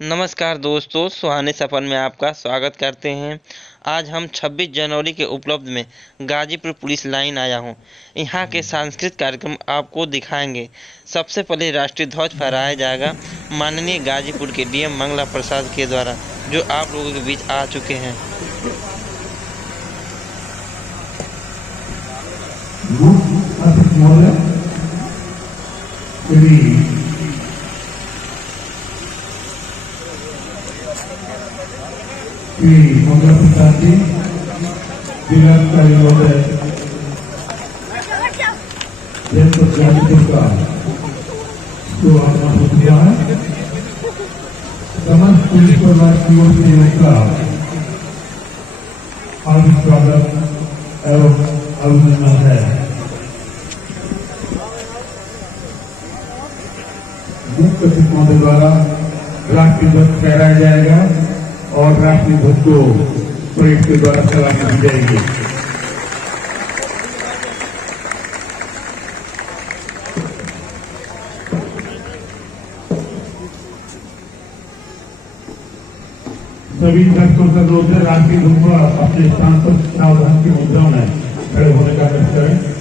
नमस्कार दोस्तों, सुहाने सफ़र में आपका स्वागत करते हैं। आज हम 26 जनवरी के उपलक्ष्य में गाजीपुर पुलिस लाइन आया हूं। यहां के सांस्कृतिक कार्यक्रम आपको दिखाएंगे। सबसे पहले राष्ट्रीय ध्वज फहराया जाएगा माननीय गाजीपुर के डीएम मंगला प्रसाद के द्वारा, जो आप लोगों के बीच आ चुके हैं। मंगला प्रसाद जी जिलाधिकारी महोदय जनपद गाजीपुर का जो आपने हो दिया है, समस्त पुलिस परिवार की ओर से उनका हार्दिक स्वागत एवं अभिनंदन है। मुख्य सचिव महोदय द्वारा राष्ट्रीय ध्वज फहराया जाएगा और राष्ट्रीय ध्वज को परेड के द्वारा सलामी दी जाएगी। सभी दर्शकों से अनुरोध है, राष्ट्रीय ध्वज को अपने स्थान पर सावधान की मुद्रा में खड़े होने का प्रयास करें।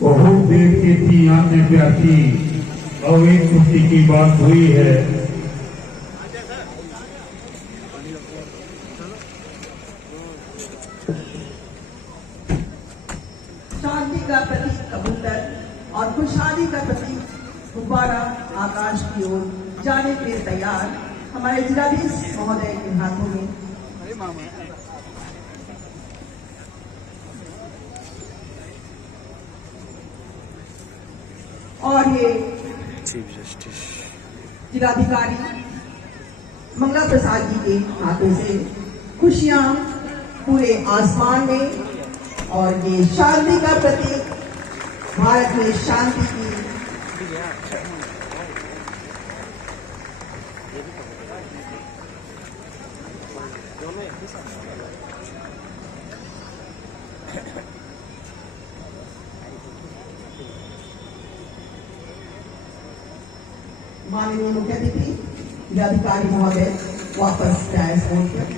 बहुत देर के थी आने प्यासी और एक खुशी की बात हुई है। शांति का प्रतीक कबूतर और खुशहाली का प्रतीक गुब्बारा आकाश की ओर जाने के लिए तैयार हमारे जिलाधीश महोदय के हाथों में। और ये जिलाधिकारी मंगला प्रसाद जी के हाथों से खुशियां पूरे आसमान में, और ये शांति का प्रतीक, भारत में शांति की माननीय मुख्य अतिथि जिलाधिकारी महोदय वापस जाए फोन पर।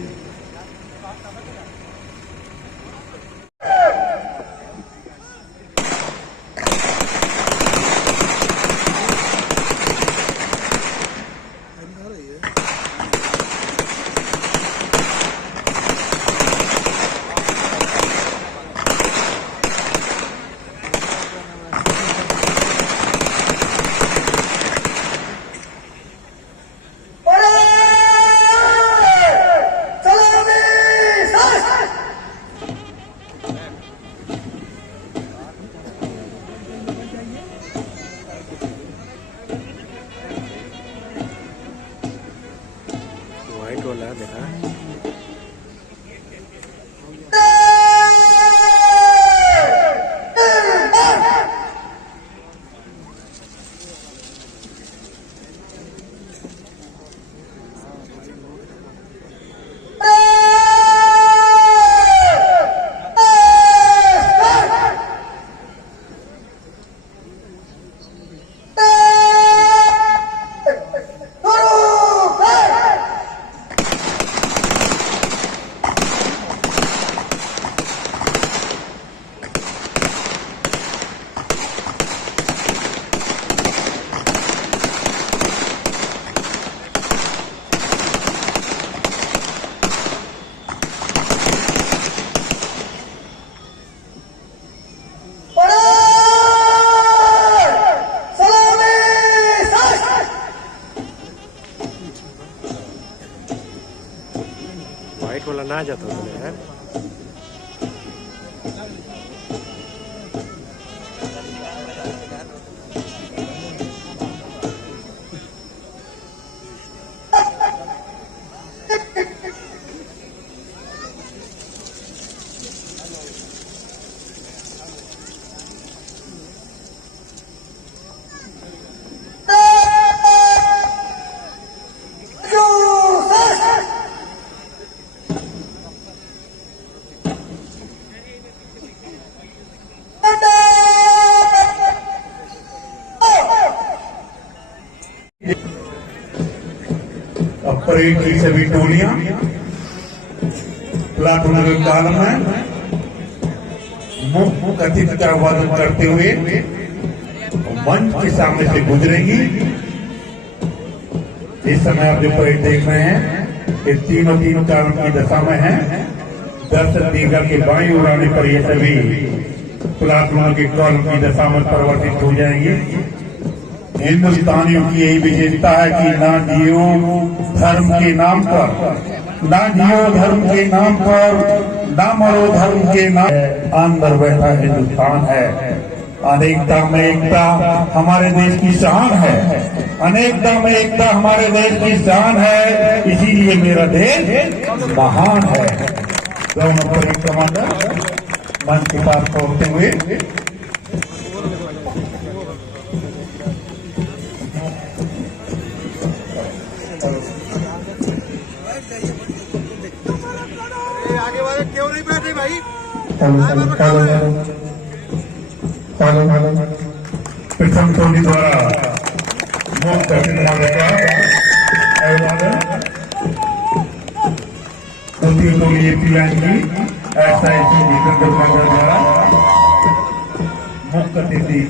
कहाँ जाता हूँ यार। अब परेड की सभी टोलियां प्लाटून काल में मुख्य कथित का वादन करते हुए मंच के सामने से गुजरेंगी। इस समय आप जो परेड देख रहे हैं ये तीनों कालों की दशा में है। दर्शक दीर्घा के बाईं ओर आने पर ये सभी प्लाटून के कॉलम की दशा में परिवर्तित हो जाएंगे। हिंदुस्तानियों की यही विशेषता है कि ना जियो धर्म के नाम पर, ना जियो धर्म के नाम पर, ना मरो धर्म के नाम। अंदर बैठा हिंदुस्तान है। अनेकता में एकता हमारे देश की शान है। अनेकता में एकता हमारे देश की शान है। इसीलिए मेरा देश महान है। दोनों परेड कमांडर मंच के पास पहुंचते हुए आगे वाले क्यों नहीं बैठे भाई। प्रथम टोली द्वारा मुक्त द्वितीय टोली एपी लाइन की SIC द्वारा मुख्य अतिथि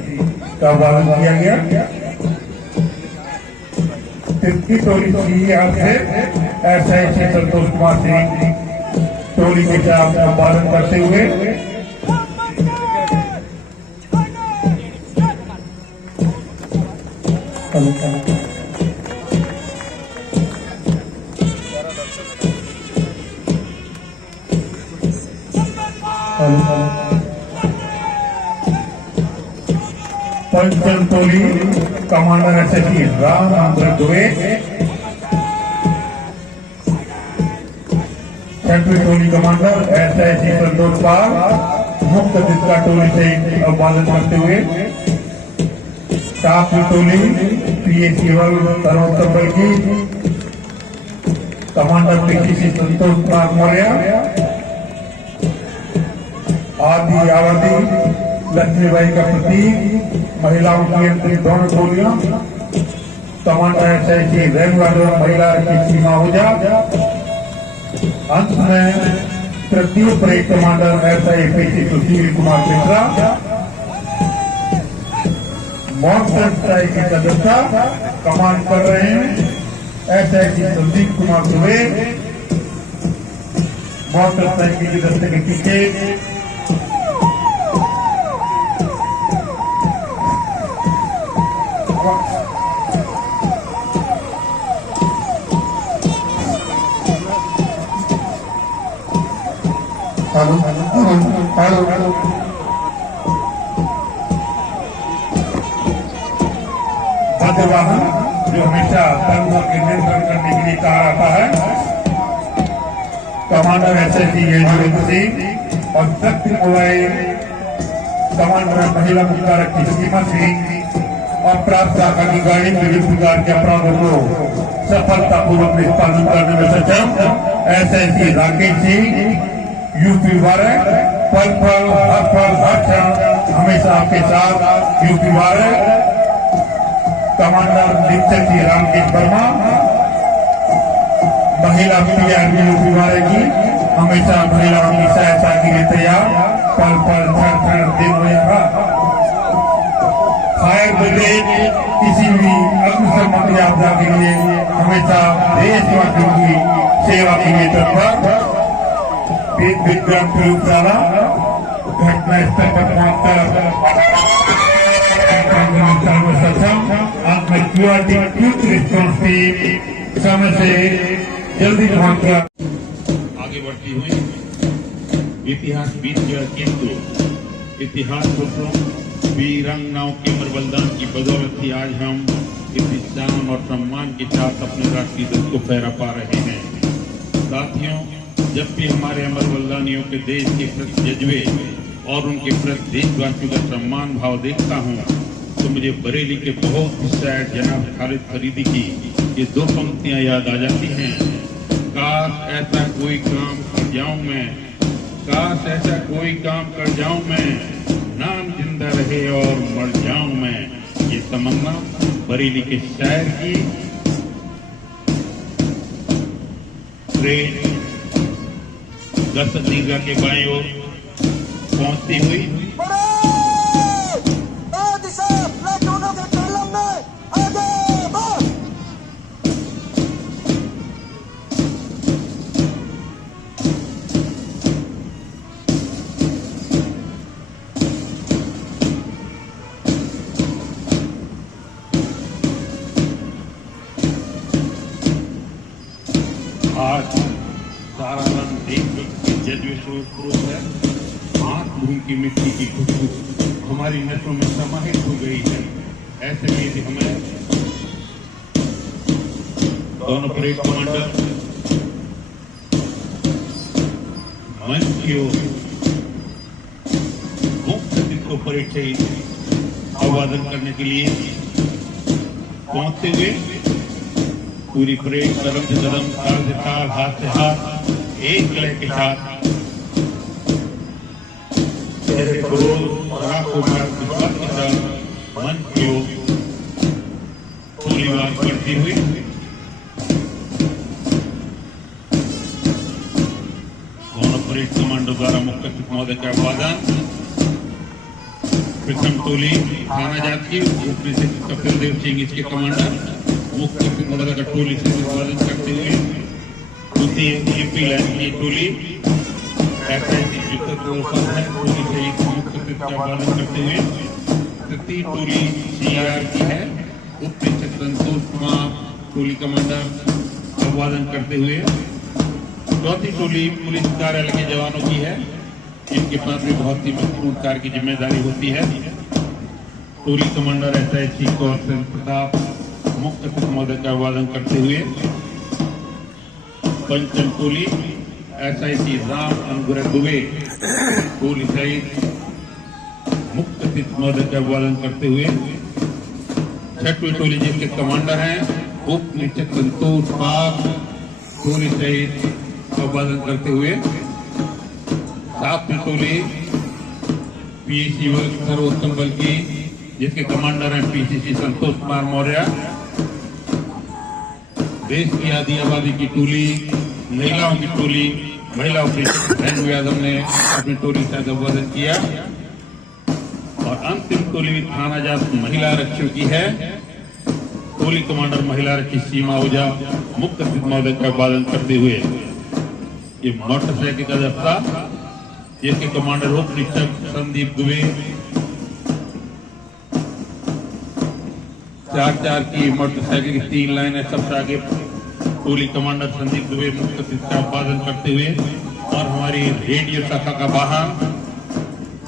का वादन किया गया। तृतीय टोली से SIC संतोष कुमार सिंह टोली के साथ पालन करते हुए पंचम टोली कमांडर SSC राम आंध्र दुबे, छठवीं टोली कमांडर SIC संतोष पाल मुक्त अतिथि टोली से अभिवादन करते हुए, सातवीं टोली PA केवल सर्वोत्तम बल की कमांडर PCC संतोष कुमार मौर्य, आदि आवादी लक्ष्मीबाई का प्रतीक महिलाओं की अंतरिम दोनों टोलियां, कमांडर SIC रेलवे महिला की सीमा ऊर्जा, अंत में तृतीय parade commander SIPC Sushil Kumar Mishra, motor की सदस्यता कमांड कर रहे हैं SIC संदीप कुमार दुबे, मोटरसाइकिल के दस्ते के पीछे वाहन जो हमेशा तंत्र के नियंत्रण करने के लिए कहा जाता है, कमांडर SSC यशवंत सिंह और शक्ति मोबाइल कमांडर महिला मुख्तारक की सीमा सिंह और प्राप्त शाखा की गाड़ी में विभिन्न प्रकार के अपराधों को सफलतापूर्वक निष्पादन करने में सक्षम SSC राकेश सिंह यूपी वारक पल पल हर पल हर क्षण हमेशा आपके साथ यूपी वारक कमांडर दीक्षक जी रामकेश वर्मा महिला PRB यूपी वारक की हमेशा महिलाओं की सहायता के लिए तैयार पल पल क्षण क्षण दिन होगा। फायर ब्रिगेड किसी भी अग्निशमन आपदा के लिए हमेशा देशवासियों की सेवा के लिए तत्पर। विक्रम प्रयोगशाला घटना स्थल पर पहुंचकर सक्षम अंत में QRT क्विक रिस्पॉन्स टीम समय से जल्दी पहुंचकर आगे बढ़ती हुई इतिहास बीत गया, किंतु इतिहास पुरुषों वीरांगनाओं के अमर बलिदान की बदौलत ही आज हम इस शान और सम्मान के साथ अपने राष्ट्रीय ध्वज को फहरा पा रहे हैं। साथियों, जब भी हमारे अमर बलिदानियों के देश के प्रति जज्बे और उनके प्रति देशवासियों का सम्मान भाव देखता हूँ तो मुझे बरेली के बहुत शायर जनाब खालिद फरीदी की ये दो पंक्तियां याद आ जाती हैं। काश ऐसा कोई काम कर जाऊं मैं, काश ऐसा कोई काम कर जाऊं मैं, नाम जिंदा रहे और मर जाऊं मैं। ये तमन्ना बरेली के शायर की ट्रेन दस्तक दीर्घा के बाईं ओर पहुंचती हुई आज सारा रंग देश के जज्बे से है। मातृभूमि की मिट्टी की खुशबू हमारी नसों में समाहित हो गई है। ऐसे में यदि हमें दोनों परेड कमांडर मंच की ओर मुख्य को परेड से अभिवादन करने के लिए पहुंचते हुए पूरी परेड कदम से कदम, ताल से ताल, हाथ से हाथ, एक लय के साथ चेहरे को आंखों पर विश्वास के साथ मन की ओर गोलीबार करती हुई दोनों परेड कमांडो द्वारा मुख्य सचिव महोदय का अभिवादन। विक्रम टोली थाना जात की ऊपरी से कपिल देव सिंह इसके कमांडर मुख्य सचिव महोदय का टोली से अभिवादन करते हुए दूसरी यूपी लाइन की टोली टोली सहित मुख्य सचिव का अभिवादन करते हुए तृतीय टोली CR की है उप निरीक्षक संतोष कुमार टोली कमांडर अभिवादन करते हुए। चौथी टोली पुलिस कार्यालय के जवानों की है, इनके पास भी बहुत ही महत्वपूर्ण कार्य की जिम्मेदारी होती है। टोली कमांडर SIC कौर प्रताप मुख्य सचिव महोदय का अभिवादन करते हुए। पंचम टोली SIC राम अनुग्रह दुबे टोली सहित मुख्य सचिव महोदय का अभिवादन करते हुए। छठवीं टोली जिसके कमांडर हैं उप निरीक्षक संतोष पाल टोली सहित अभिवादन करते हुए। सातवीं टोली PAC सर्वोत्तम बल की जिसके कमांडर हैं PCC संतोष कुमार मौर्य। देश की आधी आबादी की टोली, महिलाओं की टोली, महिला ऑपरेशन रेणु यादव ने अपनी टोली से अभिवादन किया। और अंतिम टोली थाना जात महिला आरक्षियों की है, टोली कमांडर महिला आरक्षी सीमा ओझा मुख्य सचिव महोदय का अभिवादन करते हुए। ये मोटरसाइकिल का दस्ता जिसके कमांडर उप निरीक्षक संदीप दुबे 4-4 की मोटरसाइकिल की 3 लाइनें सबसे आगे टोली कमांडर संदीप दुबे मुख्य सचिव का अभिवादन करते हुए। और हमारी रेडियो शाखा का वाहन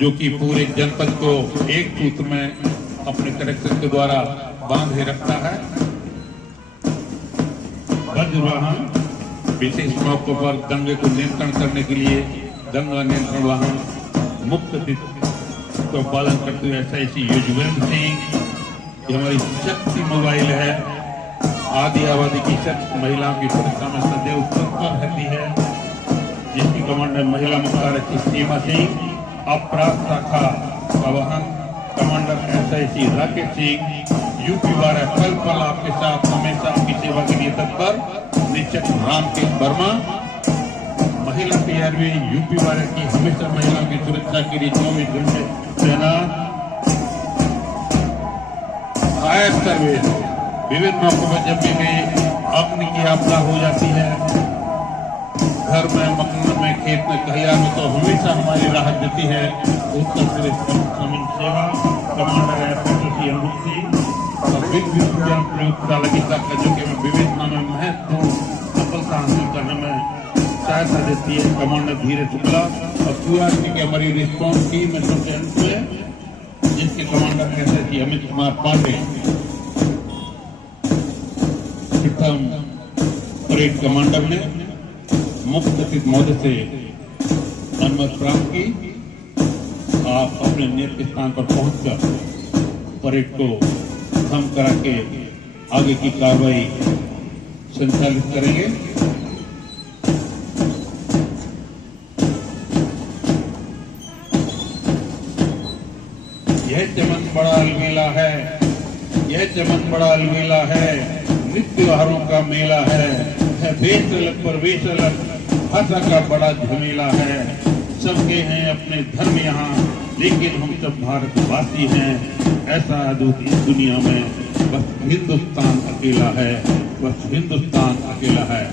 जो कि पूरे जनपद को एक सूत्र में अपने कनेक्शन के द्वारा बांधे रखता है। वज्र वाहन विशेष मौकों पर दंगे को नियंत्रण करने के लिए दंगा नियंत्रण वाहन मुख्य सचिव का पालन करते हुए SIC युजवेंद्र सिंह। ये हमारी शक्ति मोबाइल है, आदि आबादी की शक्ति महिलाओं की सुरक्षा में सदैव तत्पर रहती है, जिसकी कमांडर महिला मुख्य आरक्षी सीमा सिंह। अपराध शाखा का वाहन commander SIC Rakesh Singh UP वाला पल पल आपके साथ हमेशा आपकी सेवा के लिए तत्पर। निरीक्षक रामकेश वर्मा महिला PRV यूपी वाले की हमेशा महिलाओं की सुरक्षा के लिए 24 घंटे तैनात। फायर सर्विस विभिन्न मौकों पर जब भी अग्नि की आपदा हो जाती है, घर में, मकान में, खेत में, खलिहान में, तो हमेशा हमारी राहत देती है उत्तर प्रदेश ग्रामीण सेवा कमांडर SSC अमृत सिंह और विज्ञान प्रयोगशाला की शाखा जो कि विविधता में महत्वपूर्ण सफलता हासिल करने में सहायता SSPS कमांडर धीरज शुक्ला और QRT की हमारी रिस्पॉन्स टीम एसोसिएशन है जिनके कमांडर SSP अमित कुमार पांडे, प्रथम परेड कमांडर ने मुख्य अतिथि महोदय से अनुमति प्राप्त की। आप अपने नियत स्थान पर पहुंचकर परेड को खत्म करा के आगे की कार्रवाई संचालित करेंगे। यह चमन बड़ा अलबेला है, यह चमन बड़ा अलबेला है, नृत्य त्योहारों का मेला है वेश अलग पर वेश अलग, भाषा का बड़ा झमेला है। सबके हैं अपने धर्म यहाँ, लेकिन हम सब भारतवासी हैं। ऐसा अद्भुत इस दुनिया में बस हिंदुस्तान अकेला है, बस हिंदुस्तान अकेला है।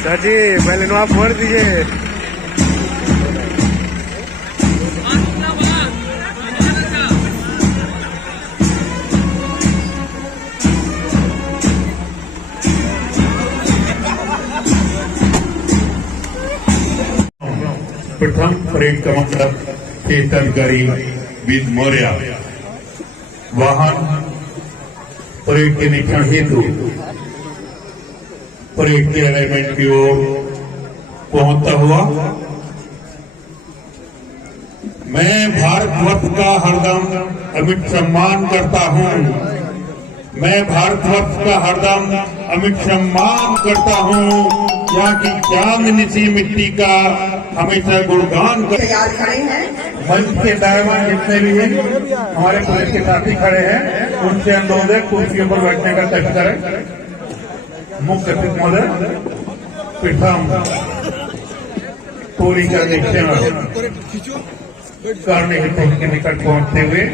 सर जी पहले नो आप फोड़ दीजिए। प्रथम परेड कमांडर क्षेत्र अधिकारी विद मौर्य वाहन परेड के निरीक्षण हेतु परेड के अलाइनमेंट की ओर पहुंचता हुआ मैं भारतवर्ष का हरदम अमिट सम्मान करता हूं। मैं भारतवर्ष का हरदम अमिट सम्मान करता हूं। यहाँ की चांदनी सी मिट्टी का हमेशा गुणगान कर। तैयार खड़े हैं। मंच के दायमान जितने भी हैं हमारे पुलिस के साथी खड़े हैं, उनसे अनुरोध है कुर्सियों पर बैठने का कष्ट करें। मुख्य अतिथि महोदय प्रथम टोली का निरीक्षण करने हेतु उनके निकट पहुंचते हुए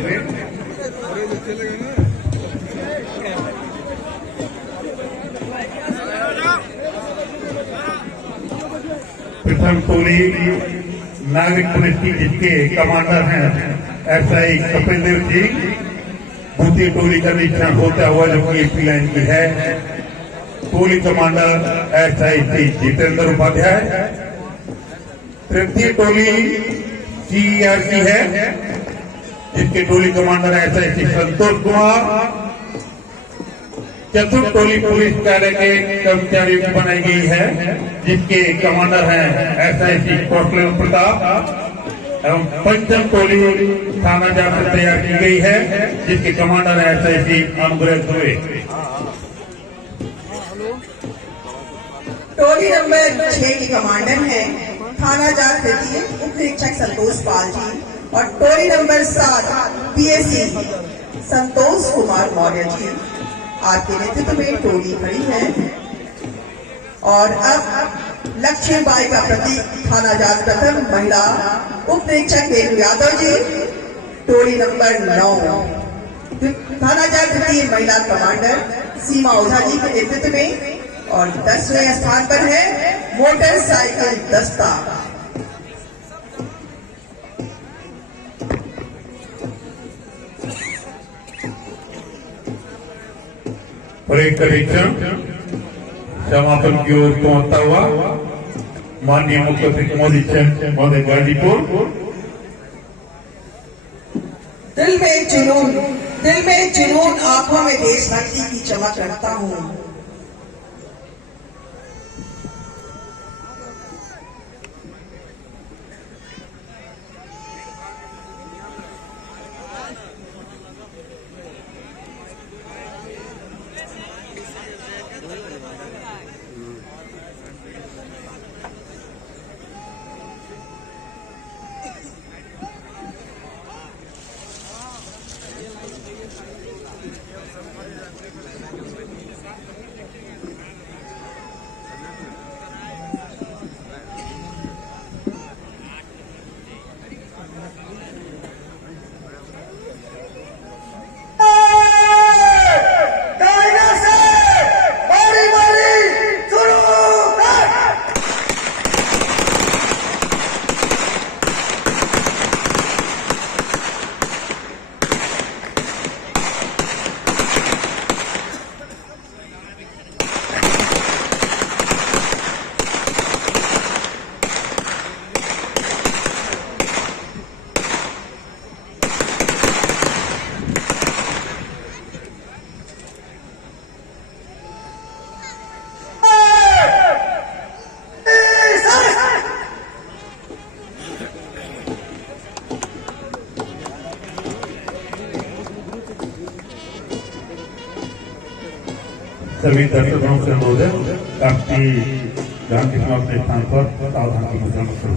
प्रथम टोली नागरिक पुलिस की जिसके कमांडर हैं एसआई कपिल देव जी, द्वितीय टोली का निरीक्षण होता हुआ जो कि एपी लाइन की है टोली कमांडर एसआई श्री जितेंद्र उपाध्याय। तृतीय टोली सीआर की है जिसके टोली कमांडर एसआई श्री संतोष कुमार। चतुर्थ टोली पुलिस कार्य के कर्मचारियों की बनाई गई है जिसके कमांडर हैं एसआई श्री कौशल प्रताप। एवं पंचम टोली थाना जांच से तैयार की गई है जिसके कमांडर हैं एसआई श्री अमृत दुबे। टोली नंबर 6 के कमांडर हैं थाना जांच द्वितीय उप निरीक्षक संतोष पाल जी और टोली नंबर 7 पीएससी संतोष कुमार मौर्य जी। आपके नेतृत्व में टोली खड़ी है और अब लक्ष्मीबाई का प्रतीक थाना जांच प्रथम महिला उप निरीक्षक रेणु यादव जी। टोली नंबर 9 थाना जांच द्वितीय महिला कमांडर सीमा ओझा जी के नेतृत्व में और 10वें स्थान पर है मोटरसाइकिल दस्ता। परेड का निरीक्षण समापन की ओर पहुंचता हुआ माननीय मुख्य अतिथि महोदय गाजीपुर। दिल में जुनून आंखों में देशभक्ति की चमक रखता हूँ। सभी दर्शकों से अनुरोध है आपकी ध्यान के अपने स्थान पर सावधानी मुद्रा में करो।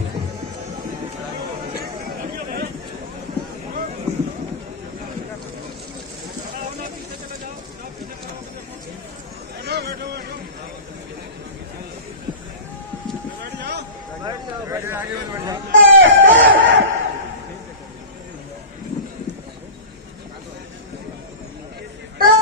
आगे बढ़ जाओ।